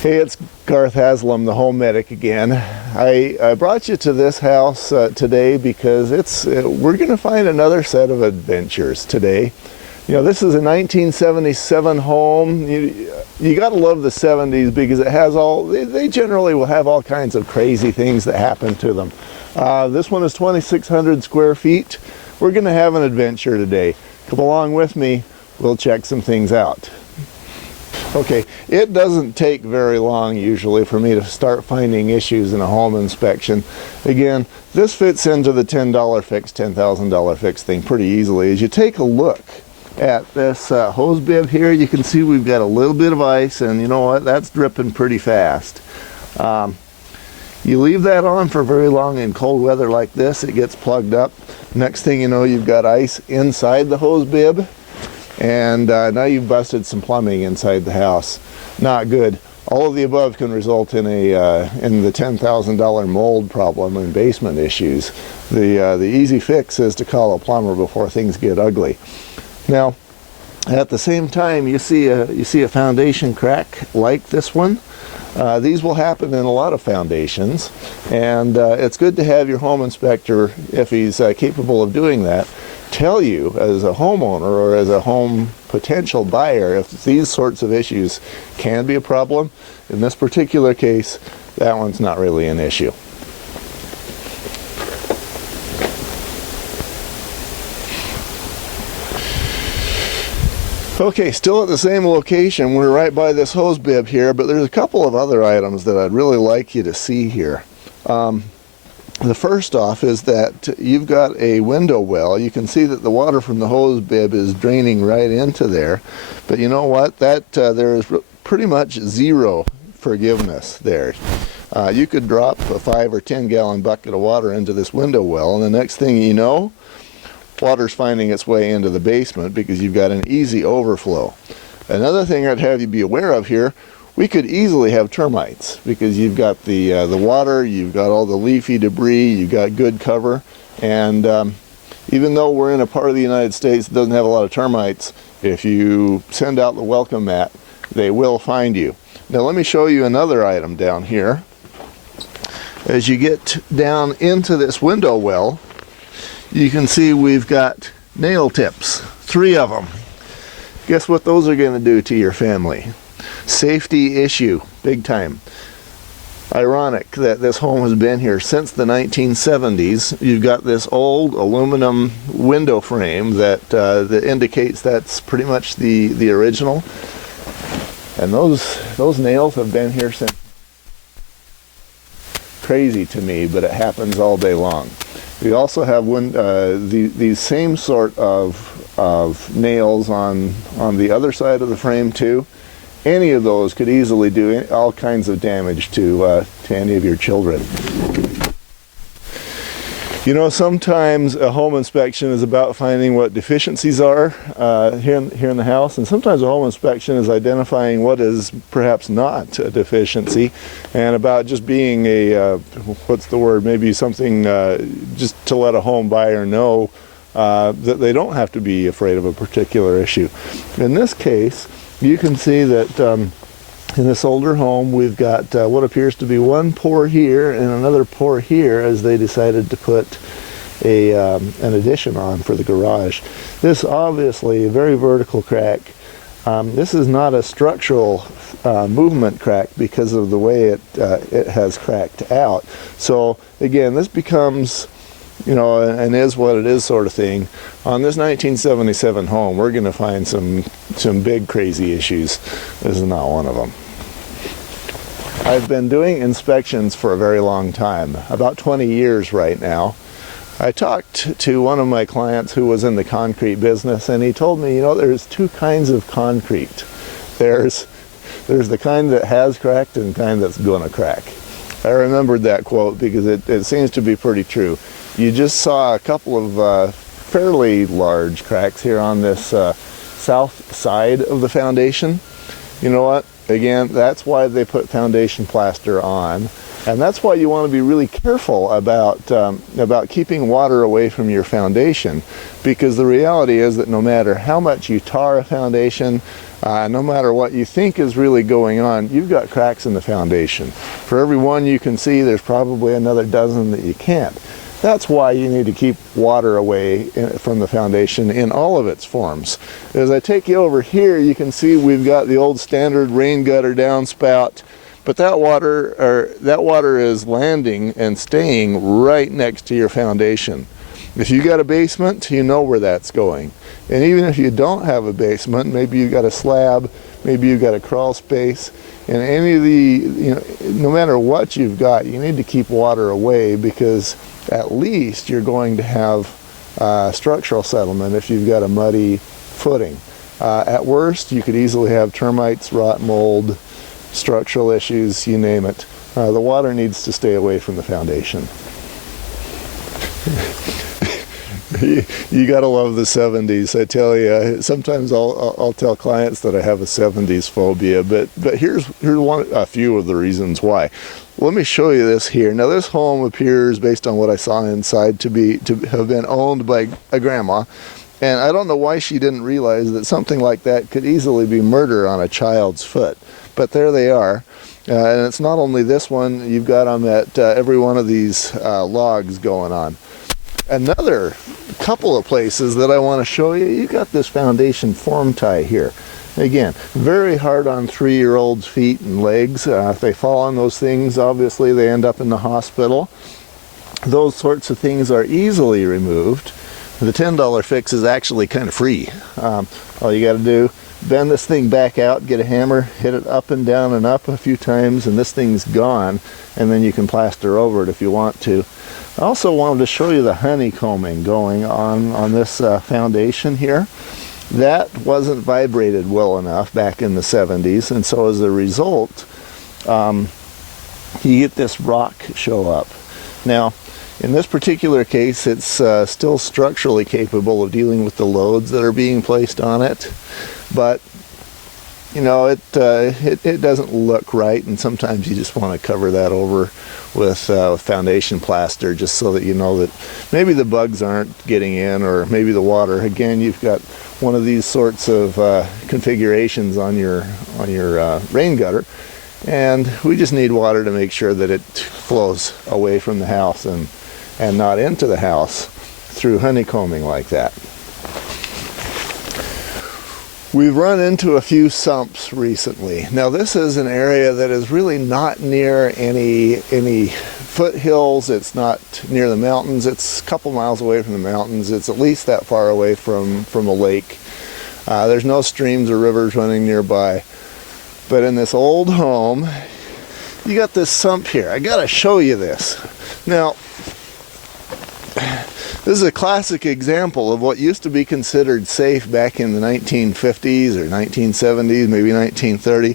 Hey, it's Garth Haslem, the home medic again. I brought you to this house today because we're going to find another set of adventures today. You know, this is a 1977 home. You got to love the 70s because it has they generally will have all kinds of crazy things that happen to them. This one is 2,600 square feet. We're going to have an adventure today. Come along with me. We'll check some things out. Okay, it doesn't take very long usually for me to start finding issues in a home inspection. Again, this fits into the $10 fix, $10,000 fix thing pretty easily. As you take a look at this hose bib here, you can see we've got a little bit of ice, and you know what, that's dripping pretty fast. You leave that on for very long in cold weather like this, it gets plugged up. Next thing you know, you've got ice inside the hose bib. And now you've busted some plumbing inside the house. Not good. All of the above can result in the $10,000 mold problem and basement issues. The easy fix is to call a plumber before things get ugly. Now, at the same time, you see a foundation crack like this one. These will happen in a lot of foundations, and it's good to have your home inspector, if he's capable of doing that, tell you as a homeowner or as a home potential buyer if these sorts of issues can be a problem. In this particular case, that one's not really an issue. Okay, still at the same location. We're right by this hose bib here, but there's a couple of other items that I'd really like you to see here. The first off is that you've got a window well. You can see that the water from the hose bib is draining right into there. But you know what? There is pretty much zero forgiveness there. You could drop a 5 or 10 gallon bucket of water into this window well, and the next thing you know, water's finding its way into the basement because you've got an easy overflow. Another thing I'd have you be aware of here, we could easily have termites because you've got the water, you've got all the leafy debris, you've got good cover, and even though we're in a part of the United States that doesn't have a lot of termites, if you send out the welcome mat, they will find you. Now let me show you another item down here. As you get down into this window well, you can see we've got nail tips, 3 of them. Guess what those are going to do to your family? Safety issue, big time. Ironic that this home has been here since the 1970s. You've got this old aluminum window frame that indicates that's pretty much the original. And those nails have been here since. Crazy to me, but it happens all day long. We also have these same sort of nails on the other side of the frame too. Any of those could easily do all kinds of damage to any of your children. You know, sometimes a home inspection is about finding what deficiencies are here in the house, and sometimes a home inspection is identifying what is perhaps not a deficiency, and about just being what's the word, maybe something just to let a home buyer know that they don't have to be afraid of a particular issue. In this case, you can see that in this older home we've got what appears to be one pore here and another pore here as they decided to put an addition on for the garage. This obviously a very vertical crack. This is not a structural movement crack because of the way it has cracked out. So again, this becomes, you know, and is what it is sort of thing. On this 1977 home, we're going to find some big crazy issues. This is not one of them. I've been doing inspections for a very long time, about 20 years right now. I talked to one of my clients who was in the concrete business, and he told me, you know, there's 2 kinds of concrete. There's the kind that has cracked and the kind that's going to crack. I remembered that quote because it seems to be pretty true. You just saw a couple of fairly large cracks here on this south side of the foundation. You know what? Again, that's why they put foundation plaster on, and that's why you want to be really careful about keeping water away from your foundation, because the reality is that no matter how much you tar a foundation, No matter what you think is really going on, you've got cracks in the foundation. For every one you can see, there's probably another dozen that you can't. That's why you need to keep water away from the foundation in all of its forms. As I take you over here, you can see we've got the old standard rain gutter downspout, but that water is landing and staying right next to your foundation. If you got a basement, you know where that's going. And even if you don't have a basement, maybe you got a slab, maybe you got a crawl space, and any of the, no matter what you've got, you need to keep water away, because at least you're going to have structural settlement if you've got a muddy footing. At worst, you could easily have termites, rot, mold, structural issues, you name it. The water needs to stay away from the foundation. You gotta love the 70s. I tell you, sometimes I'll tell clients that I have a 70s phobia, but here's a few of the reasons why. Let me show you this here. Now, this home appears, based on what I saw inside, to have been owned by a grandma, and I don't know why she didn't realize that something like that could easily be murder on a child's foot. But there they are, and it's not only this one. You've got them at every one of these logs going on. Another couple of places that I want to show you, you've got this foundation form tie here. Again, very hard on 3-year-olds' feet and legs. If they fall on those things, obviously they end up in the hospital. Those sorts of things are easily removed. The $10 fix is actually kind of free. All you got to do, bend this thing back out, get a hammer, hit it up and down and up a few times, and this thing's gone, and then you can plaster over it if you want to. I also wanted to show you the honeycombing going on this foundation here. That wasn't vibrated well enough back in the 70s, and so as a result, you get this rock show up. Now, in this particular case, it's still structurally capable of dealing with the loads that are being placed on it, but it doesn't look right, and sometimes you just want to cover that over with foundation plaster, just so that you know that maybe the bugs aren't getting in, or maybe the water. Again, you've got one of these sorts of configurations on your rain gutter, and we just need water to make sure that it flows away from the house and not into the house through honeycombing like that. We've run into a few sumps recently. Now, this is an area that is really not near any foothills. It's not near the mountains. It's a couple miles away from the mountains. It's at least that far away from a lake. There's no streams or rivers running nearby. But in this old home, you got this sump here. I gotta show you this. Now, this is a classic example of what used to be considered safe back in the 1950s or 1970s, maybe 1930.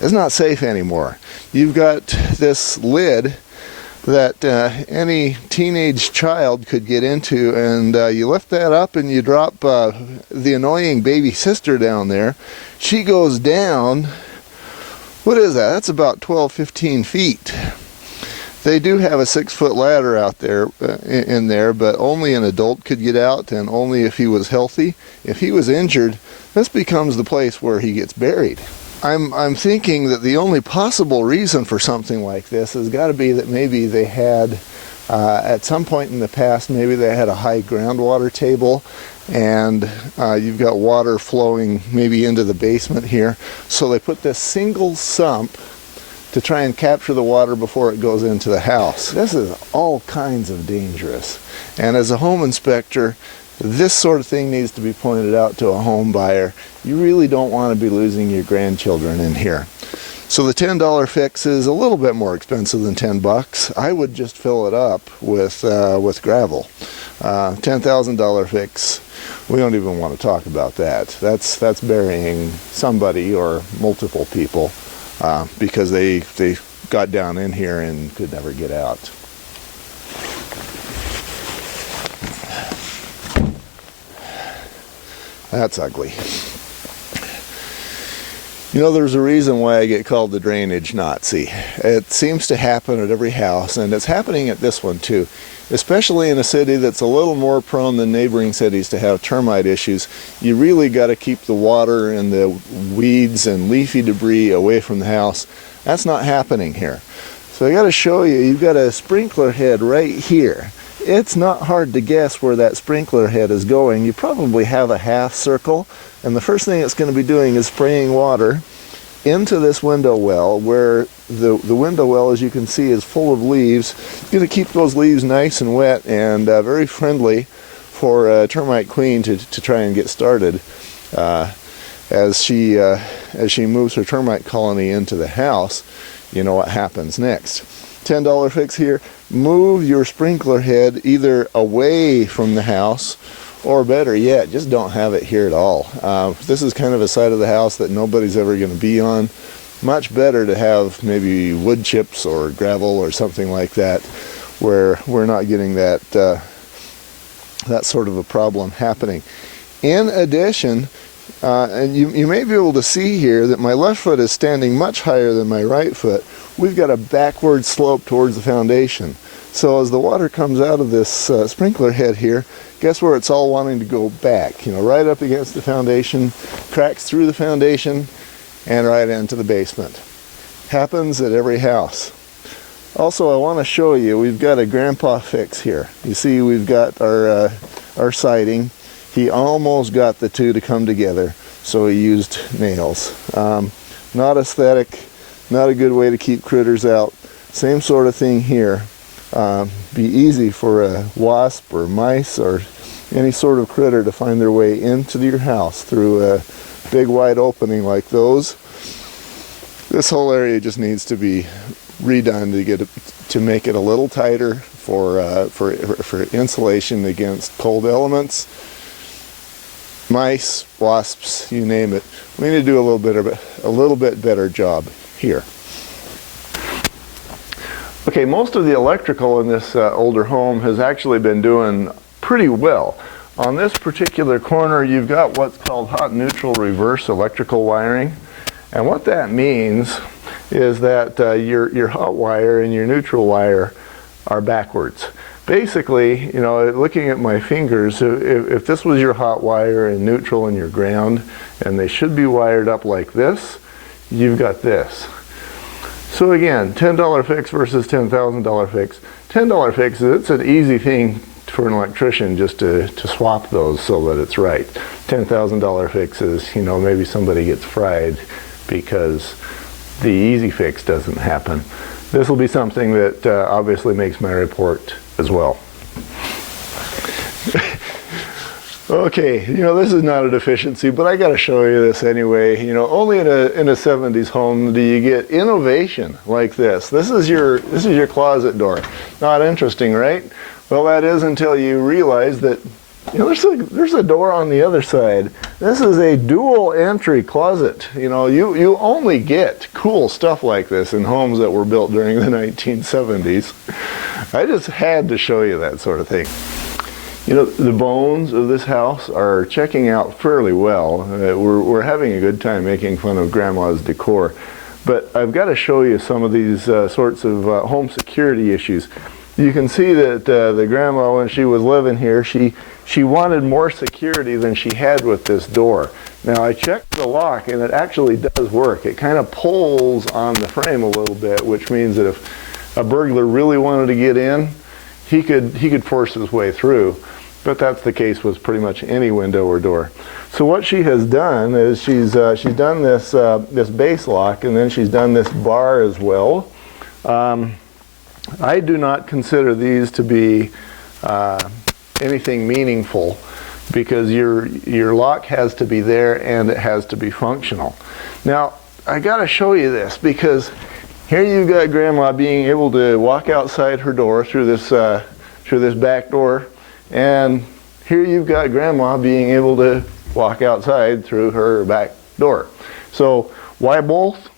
It's not safe anymore. You've got this lid that any teenage child could get into, and you lift that up and you drop the annoying baby sister down there. She goes down. What is that? That's about 12-15 feet. They do have a 6-foot ladder out there in there, but only an adult could get out, and only if he was healthy. If he was injured, this becomes the place where he gets buried. I'm thinking that the only possible reason for something like this has got to be that maybe they had, at some point in the past, maybe they had a high groundwater table, and you've got water flowing maybe into the basement here. So they put this single sump to try and capture the water before it goes into the house. This is all kinds of dangerous. And as a home inspector, this sort of thing needs to be pointed out to a home buyer. You really don't want to be losing your grandchildren in here. So the $10 fix is a little bit more expensive than $10. I would just fill it up with gravel. $10,000 fix, we don't even want to talk about that. That's burying somebody or multiple people. Because they got down in here and could never get out. That's ugly. There's a reason why I get called the drainage Nazi. It seems to happen at every house, and it's happening at this one too. especially in a city that's a little more prone than neighboring cities to have termite issues. You really got to keep the water and the weeds and leafy debris away from the house. That's not happening here. So I got to show you, you've got a sprinkler head right here. It's not hard to guess where that sprinkler head is going. You probably have a half circle, and the first thing it's going to be doing is spraying water into this window well, where the window well, as you can see, is full of leaves. It's going to keep those leaves nice and wet and very friendly for termite queen to try and get started as she moves her termite colony into the house. You know what happens next. $10 fix here. Move your sprinkler head either away from the house, or better yet, just don't have it here at all. This is kind of a side of the house that nobody's ever going to be on. Much better to have maybe wood chips or gravel or something like that, where we're not getting that that sort of a problem happening. In addition, and you may be able to see here that my left foot is standing much higher than my right foot. We've got a backward slope towards the foundation. So as the water comes out of this sprinkler head here, guess where it's all wanting to go back? You know, right up against the foundation, cracks through the foundation, and right into the basement. Happens at every house. Also, I want to show you, we've got a grandpa fix here. You see, we've got our siding. He almost got the two to come together, so he used nails. Not aesthetic, not a good way to keep critters out. Same sort of thing here. Be easy for a wasp or mice or any sort of critter to find their way into your house through a big wide opening like those. This whole area just needs to be redone to make it a little tighter for insulation against cold elements. Mice, wasps, you name it. We need to do a little bit better job here. Okay, most of the electrical in this older home has actually been doing pretty well. On this particular corner, you've got what's called hot neutral reverse electrical wiring, and what that means is that your hot wire and your neutral wire are backwards. Basically, you know, looking at my fingers, if this was your hot wire and neutral and your ground, and they should be wired up like this, you've got this. So again, $10 fix versus $10,000 fix. $10 fix, it's an easy thing for an electrician just to swap those so that it's right. $10,000 fix is, you know, maybe somebody gets fried because the easy fix doesn't happen. This will be something that obviously makes my report as well. Okay, you know, this is not a deficiency, but I got to show you this anyway. You know, only in a 70s home do you get innovation like this. This is your closet door. Not interesting, right? Well, that is until you realize that, you know, there's a door on the other side. This is a dual entry closet. You know, you only get cool stuff like this in homes that were built during the 1970s. I just had to show you that sort of thing. You know, the bones of this house are checking out fairly well. We're having a good time making fun of Grandma's decor. But I've got to show you some of these sorts of home security issues. You can see that the Grandma, when she was living here, she wanted more security than she had with this door. Now, I checked the lock, and it actually does work. It kind of pulls on the frame a little bit, which means that if a burglar really wanted to get in, he could force his way through. But that's the case with pretty much any window or door. So what she has done is she's done this base lock, and then she's done this bar as well. I do not consider these to be anything meaningful, because your lock has to be there and it has to be functional. Now, I got to show you this, because here you've got Grandma being able to walk outside her door through this back door, and here you've got Grandma being able to walk outside through her back door. So why both?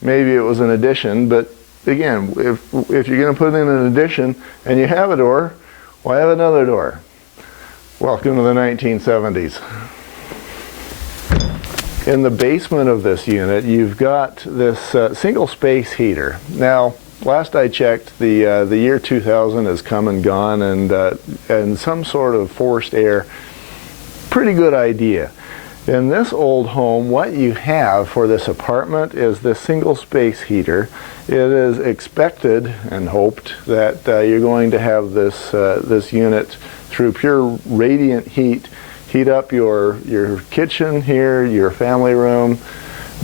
Maybe it was an addition, but again, if you're going to put in an addition and you have a door, why have another door? Welcome to the 1970s. In the basement of this unit, you've got this single space heater. Now, last I checked, the year 2000 has come and gone, and some sort of forced air, pretty good idea. In this old home, what you have for this apartment is this single space heater. It is expected and hoped that you're going to have this unit, through pure radiant heat up your kitchen here, your family room.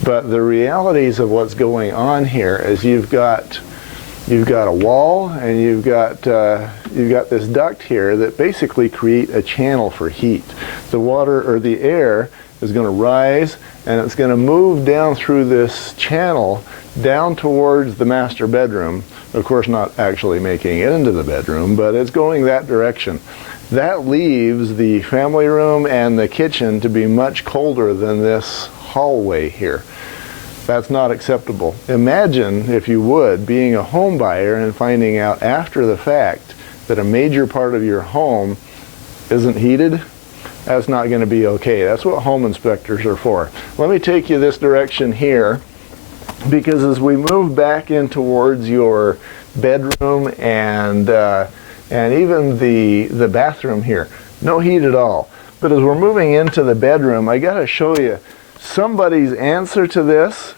But the realities of what's going on here is you've got a wall, and you've got this duct here that basically create a channel for heat. The water or the air is going to rise, and it's going to move down through this channel down towards the master bedroom. Of course, not actually making it into the bedroom, but it's going that direction. That leaves the family room and the kitchen to be much colder than this hallway here. That's not acceptable. Imagine, if you would, being a home buyer and finding out after the fact that a major part of your home isn't heated. That's not going to be okay. That's what home inspectors are for. Let me take you this direction here, because as we move back in towards your bedroom and even the bathroom here, no heat at all. But as we're moving into the bedroom, I got to show you, somebody's answer to this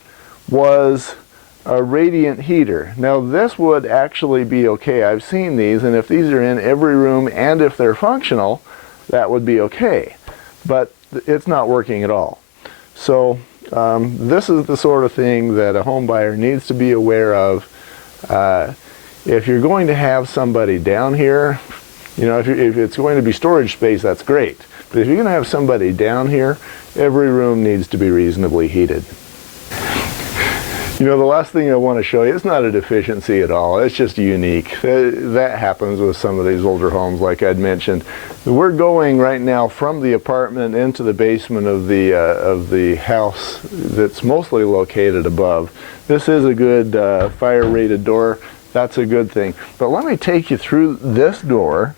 was a radiant heater. Now this would actually be okay. I've seen these, and if these are in every room and if they're functional, that would be okay. But it's not working at all. So this is the sort of thing that a home buyer needs to be aware of. If you're going to have somebody down here, you know, if it's going to be storage space, that's great. But if you're going to have somebody down here, every room needs to be reasonably heated. You know, the last thing I want to show you, it's not a deficiency at all. It's just unique. That happens with some of these older homes, like I'd mentioned. We're going right now from the apartment into the basement of the house that's mostly located above. This is a good fire-rated door. That's a good thing. But let me take you through this door.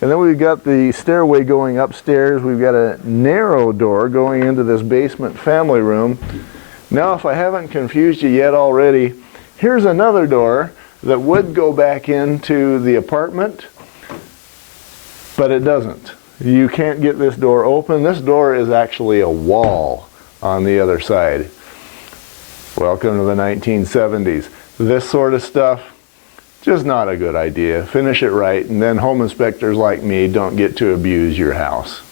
And then we've got the stairway going upstairs. We've got a narrow door going into this basement family room. Now, if I haven't confused you yet already, here's another door that would go back into the apartment, but it doesn't. You can't get this door open. This door is actually a wall on the other side. Welcome to the 1970s. This sort of stuff, just not a good idea. Finish it right, and then home inspectors like me don't get to abuse your house.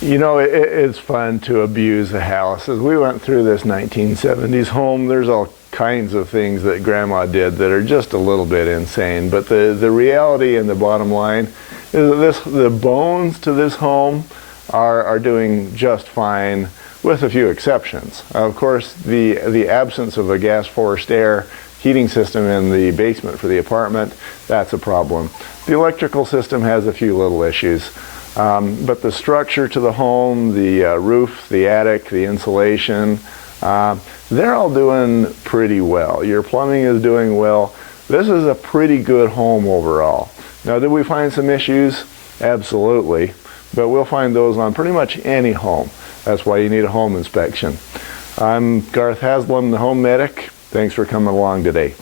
You know, it's fun to abuse a house. As we went through this 1970s home, there's all kinds of things that Grandma did that are just a little bit insane. But the reality and the bottom line is that the bones to this home are doing just fine, with a few exceptions. Of course, the absence of a gas forced air heating system in the basement for the apartment, that's a problem. The electrical system has a few little issues. But the structure to the home, the roof, the attic, the insulation, they're all doing pretty well. Your plumbing is doing well. This is a pretty good home overall. Now, did we find some issues? Absolutely. But we'll find those on pretty much any home. That's why you need a home inspection. I'm Garth Haslem, the Home Medic. Thanks for coming along today.